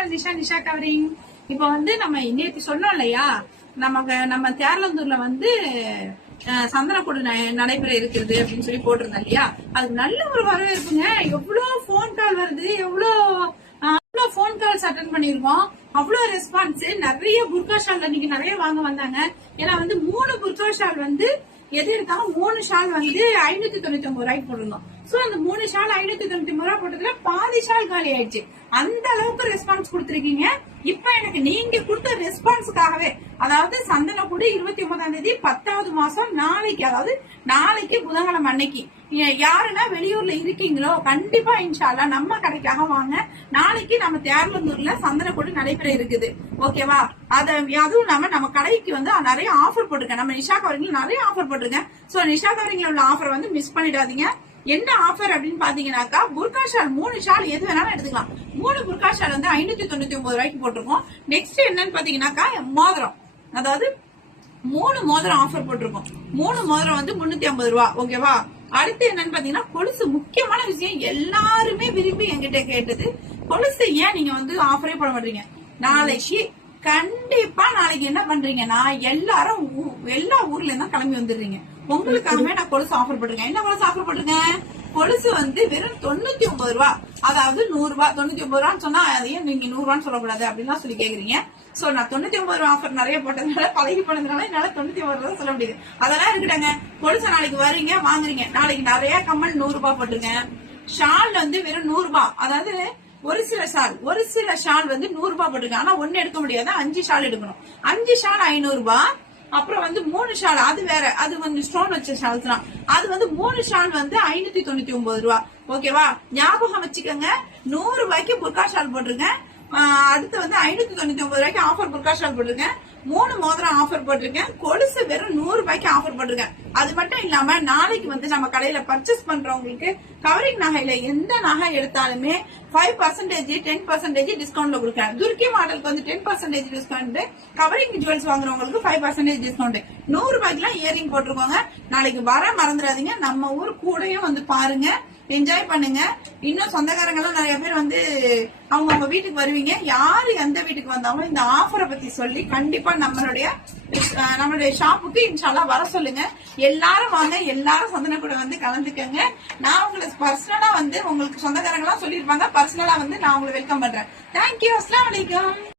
உங்கள் நிஷா கவரிங். இப்ப நம்ம நேற்று சொன்னோம் இல்லையா, நம்ம தேரலந்தூர்ல சந்தனக்கூடு நடைபெற இருக்கிறது அப்படின்னு சொல்லி போட்டிருந்தோம் இல்லையா. அதுக்கு நல்ல ஒரு வரவேற்புங்க. எவ்வளவு போன் கால் வருது, எவ்வளவு போன் கால்ஸ் அட்டன் பண்ணிருக்கோம், அவ்வளவு ரெஸ்பான்ஸ். நிறைய புர்கா ஷால் இன்னைக்கு நிறைய வாங்க வந்தாங்க. ஏன்னா 3 புர்கா ஷால் எது எடுத்தாலும் 3 ஷால் 599 ரூபாய்க்கு போட்டிருந்தோம். சோ அந்த 3 ஷால் 599 ரூபாய் போட்டதுல பாதி ஷால் காலி ஆயிடுச்சு. அந்த அளவுக்கு ரெஸ்பான்ஸ் கொடுத்திருக்கீங்க. இப்ப எனக்கு நீங்க கொடுத்த ரெஸ்பான்ஸுக்காகவே, அதாவது சந்தனக்கூடு 29ஆம் தேதி 10வது மாசம் நாளைக்கு, அதாவது நாளைக்கு புதன்கிழமை அன்னைக்கு யாருன்னா வெளியூர்ல இருக்கீங்களோ கண்டிப்பா இன்ஷால்லா நம்ம கடைக்காக வாங்க. நாளைக்கு நம்ம தேரலந்தூர்ல சந்தனக்கூடு நடைபெற இருக்குது. ஓகேவா? அதுவும் இல்லாம நம்ம கடைக்கு நிறைய ஆஃபர் போட்டிருக்கேன். நம்ம நிஷா கவரிங்ல நிறைய ஆஃபர் போட்டிருக்கேன். சோ நிஷா கவரிங்ல உள்ள ஆஃபர் மிஸ் பண்ணிடாதீங்க. என்ன ஆஃபர் அப்படின்னு பாத்தீங்கன்னாக்கா, புர்கா ஷால் 3 ஷால் எது வேணாலும் எடுத்துக்கலாம். 3 புர்கா ஷால் 599 ரூபாய்க்கு போட்டிருக்கோம். நெக்ஸ்ட் என்னன்னு பாத்தீங்கன்னாக்கா, மோதிரம், அதாவது 3 மோதிரம் ஆஃபர் போட்டிருக்கோம். 3 மோதிரம் 350 ரூபா. ஓகேவா? அடுத்து என்னன்னு பாத்தீங்கன்னா, கொலுசு. முக்கியமான விஷயம், எல்லாருமே விரும்பி என்கிட்ட கேட்டது, கொலுசு ஏன் நீங்க ஆஃபரே போட மாட்டீங்க? நாளைக்கு கண்டிப்பா நாளைக்கு என்ன பண்றீங்கன்னா, எல்லாரும் எல்லா ஊர்ல இருந்தா கிளம்பி வந்துடுறீங்க. உங்களுக்காகவே நான் கொலுசு ஆஃபர் போட்டிருக்கேன். என்ன கொலுசு ஆஃபர் போட்டிருக்கேன்? கொலுசு வெறும் 99 ரூபா, அதாவது 100 ரூபாய். 99 ரூபான்னு சொன்னா அதையும் நீங்க 100 ரூபான்னு சொல்லக்கூடாது அப்படின்னு சொல்லி கேக்குறீங்க. சோ நான் 99 ரூபா ஆஃபர் நிறைய போட்டதுனால, பழகி போனதுனால என்னால 99 ரூபா சொல்ல முடியுது. அதெல்லாம் இருக்கட்டாங்க. கொலுசு நாளைக்கு வரீங்க, வாங்குறீங்க. நாளைக்கு நிறைய கமெண்ட் 100 ரூபாய் போட்டிருக்கேன். ஷால் வெறும் 100 ரூபாய், அதாவது ஒரு சில ஷால் 100 ரூபாய் போட்டிருக்கேன். ஆனா ஒண்ணு எடுக்க முடியாது, 5 ஷால் எடுக்கணும். 5 ஷால் 500 ரூபாய். அப்புறம் 3 ஷால், அது வேற, அது ஸ்டோன் வச்ச ஷால்ஸ் தான். அது 3 ஷால் 599 ரூபாய். ஓகேவா? ஞாபகம் வச்சுக்கோங்க. 100 ரூபாய்க்கு புர்கா ஷால் போட்டிருக்கேன். அடுத்து 599 ரூபாய்க்கு ஆஃபர் புர்கா ஷால் போட்டிருக்கேன். 3 மோதிரம் ஆஃபர் போட்டிருக்கேன். கொலுசு வெறும் 100 ரூபாய்க்கு ஆஃபர் போட்டிருக்கேன். அது மட்டும் இல்லாம நாளைக்கு நம்ம கடையில பர்ச்சேஸ் பண்றவங்களுக்கு கவரிங் நகையில எந்த நகை எடுத்தாலுமே 5% 10% டிஸ்கவுண்ட்ல கொடுக்குறேன். துர்க்கி மாடலுக்கு 10% டிஸ்கவுண்ட், கவரிங் ஜுவல்ஸ் வாங்குறவங்களுக்கு 5% டிஸ்கவுண்ட். 100 ரூபாய்க்குலாம் இயரிங் போட்டிருக்கோங்க. நாளைக்கு வர மறந்துடாதீங்க. நம்ம ஊர் கூடயும் பாருங்க, என்ஜாய் பண்ணுங்க. இன்னும் சொந்தக்காரங்க எல்லாம் நிறைய பேர் அவங்க வீட்டுக்கு வருவீங்க. யாரு எந்த வீட்டுக்கு வந்தாலும் இந்த ஆஃபரை பத்தி சொல்லி கண்டிப்பா நம்மளுடைய ஷாப்புக்கு இன்ஷால்லா வர சொல்லுங்க. எல்லாரும் வாங்க, எல்லாரும் சந்தனக்கூட கலந்துக்கங்க. நான் உங்களுக்கு பர்சனலா உங்களுக்கு சொந்தக்காரங்க எல்லாம் சொல்லிருப்பாங்க. பர்சனலா நான் உங்களை வெல்கம் பண்றேன். தேங்க்யூ. அஸ்ஸலாமு அலைக்கும்.